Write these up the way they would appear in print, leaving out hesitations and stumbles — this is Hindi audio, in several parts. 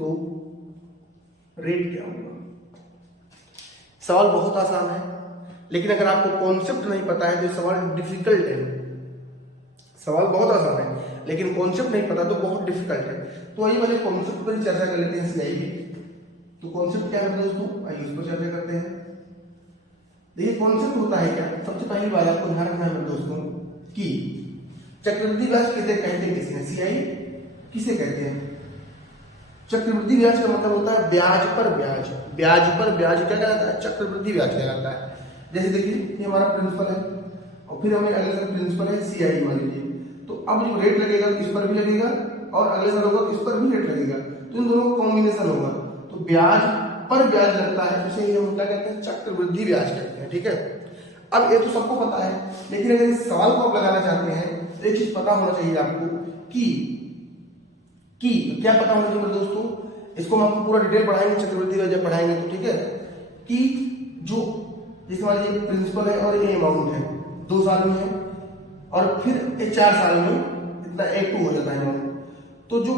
तो रेट क्या होगा। सवाल बहुत आसान है, लेकिन अगर आपको कॉन्सेप्ट नहीं पता है तो ये सवाल डिफिकल्ट है। सवाल बहुत आसान है लेकिन कॉन्सेप्ट नहीं पता तो बहुत डिफिकल्ट है। तो आइए पहले कॉन्सेप्ट पर चर्चा कर लेते हैं सीआई की। तो कॉन्सेप्ट क्या है दोस्तों, आइए उस पर चर्चा करते हैं। देखिए कॉन्सेप्ट होता है क्या, सबसे पहली बात आपको ध्यान रखना है दोस्तों कि चक्रवृद्धि ब्याज किसे कहते हैं, किसे सीआई किसे कहते हैं। चक्रवृद्धि ब्याज का मतलब होता है ब्याज पर ब्याज, ब्याज पर ब्याज क्या कहलाता है, चक्रवृद्धि ब्याज कहलाता है। जैसे देखिए ये हमारा प्रिंसिपल है और फिर हमें अगले साल प्रिंसिपल है सीआई मान लीजिए, तो अब जो रेट लगेगा तो इस पर भी लगेगा और अगले साल होगा तो इस पर भी रेट लगेगा, तो इन दोनों का कॉम्बिनेशन होगा, तो ब्याज पर ब्याज लगता है, उसे हम क्या कहते हैं, चक्रवृद्धि ब्याज कहते हैं। ठीक है, अब ये तो सबको पता है, लेकिन अगर इस सवाल को आप लगाना चाहते हैं तो एक चीज पता होना चाहिए आपको कि क्या पता होना चाहिए दोस्तों, इसको हम आपको पूरा डिटेल पढ़ाएंगे चक्रवृद्धि ब्याज जब पढ़ाएंगे तो। ठीक है, कि जो जैसे मान लीजिए प्रिंसिपल है और ये अमाउंट है 2 साल में है और फिर 4 साल में इतना A2 हो जाता है अमाउंट, तो जो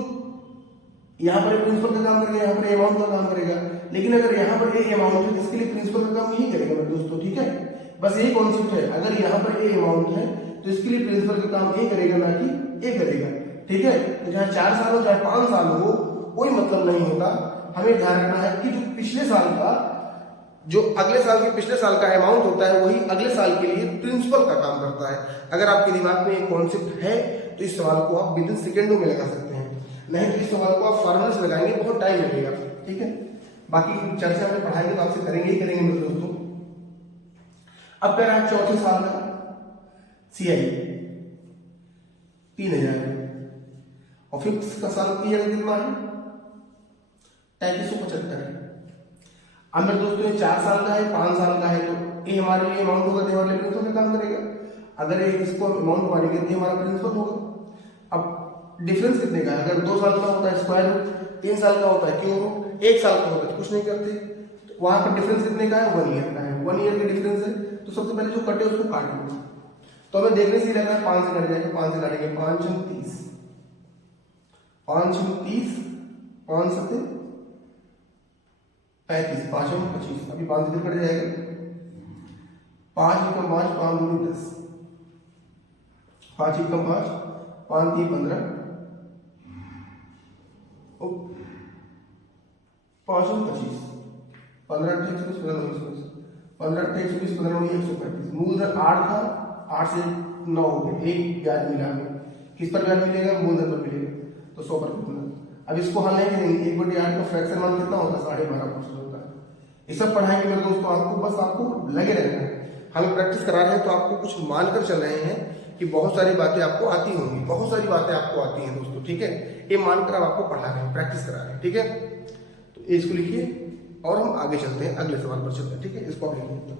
यहाँ पर प्रिंसिपल का काम करेगा, यहाँ पर अमाउंट का काम करेगा, लेकिन अगर यहाँ पर ए अमाउंट है इसके लिए प्रिंसिपल का काम यही करेगा मेरे दोस्तों। ठीक है, बस यही कॉन्सेप्ट है, अगर यहाँ पर ए अमाउंट है तो इसके लिए प्रिंसिपल का काम ए करेगा ना कि ए करेगा। ठीक है, तो चाहे 4 साल हो चाहे 5 साल हो कोई मतलब नहीं होता, हमें ध्यान रखना है कि जो पिछले साल का, जो अगले साल के पिछले साल का अमाउंट होता है वही अगले साल के लिए प्रिंसिपल का काम करता है। अगर आपके दिमाग में एक कॉन्सेप्ट है तो इस सवाल को आप विद इन सेकेंडों में लगा सकते हैं, नहीं तो इस सवाल को आप फॉर्मूले से लगाएंगे बहुत टाइम लगेगा। ठीक है, बाकी चर्चा में पढ़ाएंगे तो आपसे करेंगे ही करेंगे मेरे दोस्तों। अब कह रहा है चौथे साल का सीआई 3000 और फिफ्थ का साल कितना है 3375। अब मेरे दोस्तों ये 4 साल का है 5 साल का है, तो ये हमारे लिए अमाउंट होगा, तो हमारे प्रिंसिपल का काम करेगा। अगर ये इसको अमाउंट मारेंगे तो हमारा प्रिंसिपल होगा। अब डिफरेंस कितने का है, अगर 2 साल का होता है स्क्वायर रूट, 3 साल का होता है क्यूब, 1 साल का होता है कुछ नहीं करते, तो वहां पर डिफरेंस कितने का है 1 ईयर का है, 1 ईयर का डिफरेंस है। तो सबसे पहले जो कटे उसको काट लो, तो हमें देखने से लग रहा है 5 से कट जाएगा, 5 से काटेंगे 5 × 30, 5 × 30, 5 × 35, 5 × 25, अभी 5 से कट जाएगा, 5 × 5, 5 × 10, 5 × 5, 5 × 15, 5 × 25, 15 × 120, 15 × 120, 15 × 135, मूलधन 8 था, 8 से 9 हो गए, एक ब्याज मिला हमें, किस पर ब्याज मिलेगा, मूलधन पर मिलेगा, तो 100 पर कितना। अब इसको हल नहीं, 1/8 का फ्रैक्शन मान कितना होता है 12.5% होता है। ये सब पढ़ाएंगे मेरे दोस्तों आपको, बस आपको लगे रहना है। हम प्रैक्टिस करा रहे हैं तो आपको कुछ मानकर चल रहे हैं कि बहुत सारी बातें आपको आती होंगी, बहुत सारी बातें आपको आती हैं दोस्तों। ठीक है, ये मानकर हम आपको पढ़ा रहे हैं, प्रैक्टिस करा रहे हैं। ठीक है, तो इसको लिखिए और हम आगे चलते हैं, अगले सवाल पर चलते हैं। ठीक है, इसको आप लिखिए।